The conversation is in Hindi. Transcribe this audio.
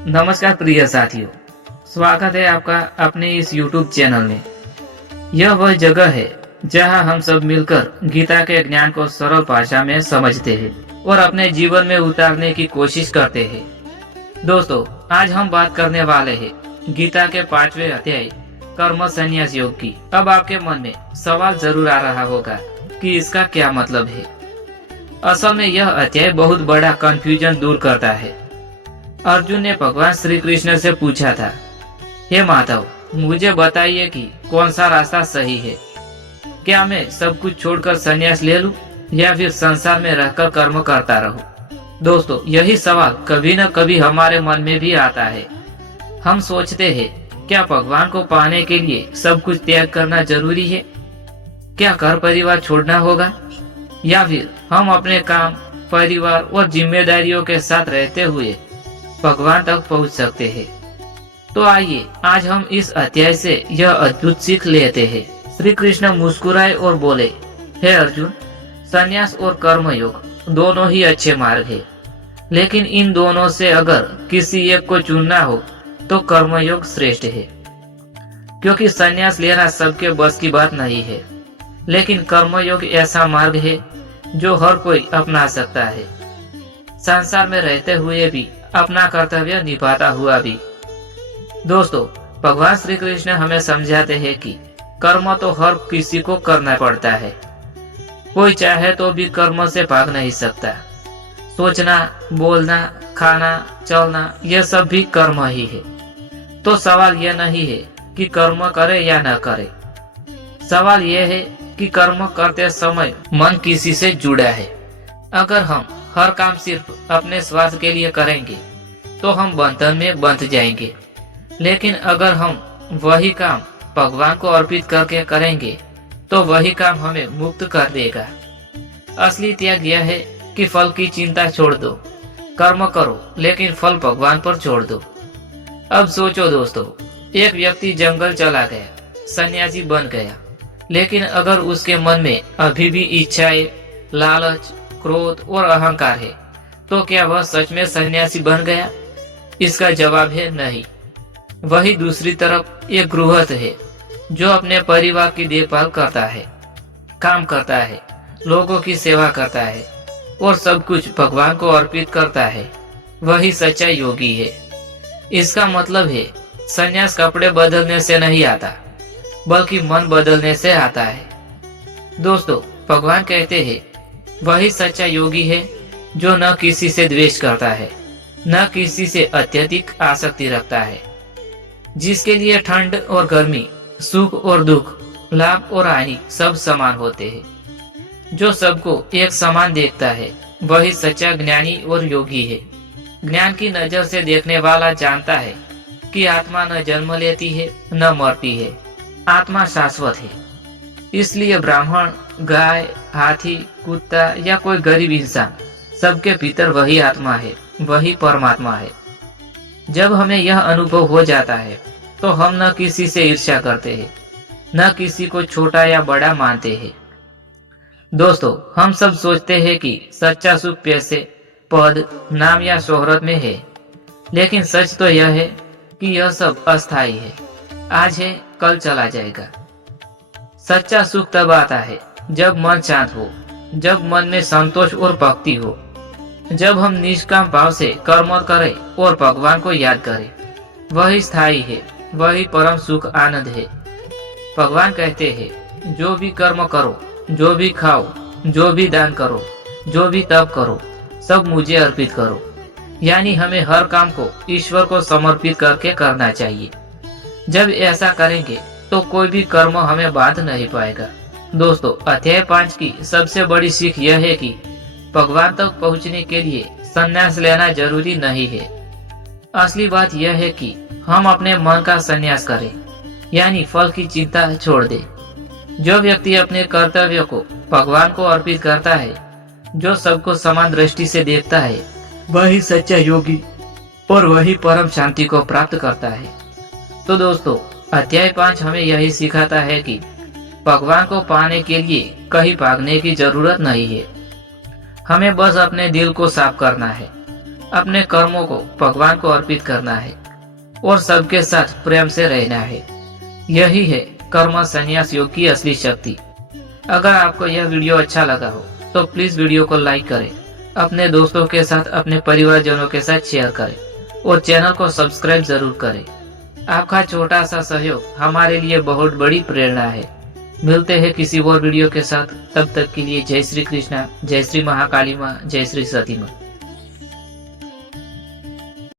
नमस्कार प्रिय साथियों, स्वागत है आपका अपने इस YouTube चैनल में। यह वह जगह है जहां हम सब मिलकर गीता के ज्ञान को सरल भाषा में समझते हैं और अपने जीवन में उतारने की कोशिश करते हैं। दोस्तों, आज हम बात करने वाले हैं गीता के 5वें अध्याय कर्म संन्यास योग की। अब आपके मन में सवाल जरूर आ रहा होगा कि इसका क्या मतलब है। असल में यह अध्याय बहुत बड़ा कंफ्यूजन दूर करता है। अर्जुन ने भगवान श्री कृष्ण से पूछा था, हे माधव, मुझे बताइए कि कौन सा रास्ता सही है। क्या मैं सब कुछ छोड़कर संन्यास ले लूं या फिर संसार में रहकर कर्म करता रहूं? दोस्तों, यही सवाल कभी न कभी हमारे मन में भी आता है। हम सोचते हैं, क्या भगवान को पाने के लिए सब कुछ त्याग करना जरूरी है? क्या घर परिवार छोड़ना होगा या फिर हम अपने काम, परिवार और जिम्मेदारियों के साथ रहते हुए भगवान तक पहुंच सकते हैं? तो आइए आज हम इस अध्याय से यह अद्भुत सीख लेते हैं। श्री कृष्ण मुस्कुराए और बोले, हे अर्जुन, संन्यास और कर्म योग दोनों ही अच्छे मार्ग है, लेकिन इन दोनों से अगर किसी एक को चुनना हो तो कर्मयोग श्रेष्ठ है। क्योंकि संन्यास लेना सबके बस की बात नहीं है, लेकिन कर्मयोग ऐसा मार्ग है जो हर कोई अपना सकता है, संसार में रहते हुए भी अपना कर्तव्य निभाता हुआ भी। दोस्तों, भगवान श्री कृष्ण हमें समझाते हैं कि कर्म तो हर किसी को करना पड़ता है। कोई चाहे तो भी कर्म से भाग नहीं सकता। सोचना, बोलना, खाना, चलना, यह सब भी कर्म ही है। तो सवाल यह नहीं है कि कर्म करे या न करे, सवाल यह है कि कर्म करते समय मन किसी से जुड़ा है। अगर हम हर काम सिर्फ अपने स्वार्थ के लिए करेंगे तो हम बंधन में बंध जाएंगे, लेकिन अगर हम वही काम भगवान को अर्पित करके करेंगे तो वही काम हमें मुक्त कर देगा। असली त्याग यह है कि फल की चिंता छोड़ दो, कर्म करो लेकिन फल भगवान पर छोड़ दो। अब सोचो दोस्तों, एक व्यक्ति जंगल चला गया, सन्यासी बन गया, लेकिन अगर उसके मन में अभी भी इच्छाएं, लालच, क्रोध और अहंकार है, तो क्या वह सच में सन्यासी बन गया? इसका जवाब है नहीं। वही दूसरी तरफ एक गृहस्थ है जो अपने परिवार की देखभाल करता है, काम करता है, लोगों की सेवा करता है और सब कुछ भगवान को अर्पित करता है। वही सच्चा योगी है। इसका मतलब है संन्यास कपड़े बदलने से नहीं आता, बल्कि मन बदलने से आता है। दोस्तों, भगवान कहते हैं, वही सच्चा योगी है जो न किसी से द्वेष करता है, न किसी से अत्यधिक आसक्ति रखता है, जिसके लिए ठंड और गर्मी, सुख और दुख, लाभ और हानि सब समान होते हैं, जो सबको एक समान देखता है, वही सच्चा ज्ञानी और योगी है। ज्ञान की नजर से देखने वाला जानता है कि आत्मा न जन्म लेती है न मरती है, आत्मा शाश्वत है। इसलिए ब्राह्मण, गाय, हाथी, कुत्ता या कोई गरीब इंसान, सबके भीतर वही आत्मा है, वही परमात्मा है। जब हमें यह अनुभव हो जाता है तो हम न किसी से ईर्ष्या करते हैं, न किसी को छोटा या बड़ा मानते हैं। दोस्तों, हम सब सोचते हैं कि सच्चा सुख पैसे, पद, नाम या शोहरत में है, लेकिन सच तो यह है कि यह सब अस्थायी है। आज है, कल चला जाएगा। सच्चा सुख तब आता है जब मन शांत हो, जब मन में संतोष और भक्ति हो, जब हम निष्काम भाव से कर्म करें और भगवान को याद करें। वही स्थायी है, वही परम सुख आनंद है। भगवान कहते हैं, जो भी कर्म करो, जो भी खाओ, जो भी दान करो, जो भी तप करो, सब मुझे अर्पित करो। यानी हमें हर काम को ईश्वर को समर्पित करके करना चाहिए। जब ऐसा करेंगे तो कोई भी कर्म हमें बांध नहीं पाएगा। दोस्तों, अध्याय 5 की सबसे बड़ी सीख यह है कि भगवान तक पहुंचने के लिए संन्यास लेना जरूरी नहीं है। असली बात यह है कि हम अपने मन का संन्यास करें, यानी फल की चिंता छोड़ दे। जो व्यक्ति अपने कर्तव्य को भगवान को अर्पित करता है, जो सबको समान दृष्टि से देखता है, वही सच्चा योगी और वही परम शांति को प्राप्त करता है। तो दोस्तों, अध्याय 5 हमें यही सिखाता है कि भगवान को पाने के लिए कहीं भागने की जरूरत नहीं है। हमें बस अपने दिल को साफ करना है, अपने कर्मों को भगवान को अर्पित करना है और सबके साथ प्रेम से रहना है। यही है कर्म संन्यास योग की असली शक्ति। अगर आपको यह वीडियो अच्छा लगा हो तो प्लीज वीडियो को लाइक करें, अपने दोस्तों के साथ, अपने परिवारजनों के साथ शेयर करें और चैनल को सब्सक्राइब जरूर करें। आपका छोटा सा सहयोग हमारे लिए बहुत बड़ी प्रेरणा है। मिलते हैं किसी और वीडियो के साथ, तब तक के लिए जय श्री कृष्णा, जय श्री महाकाली माँ, जय श्री सती माँ।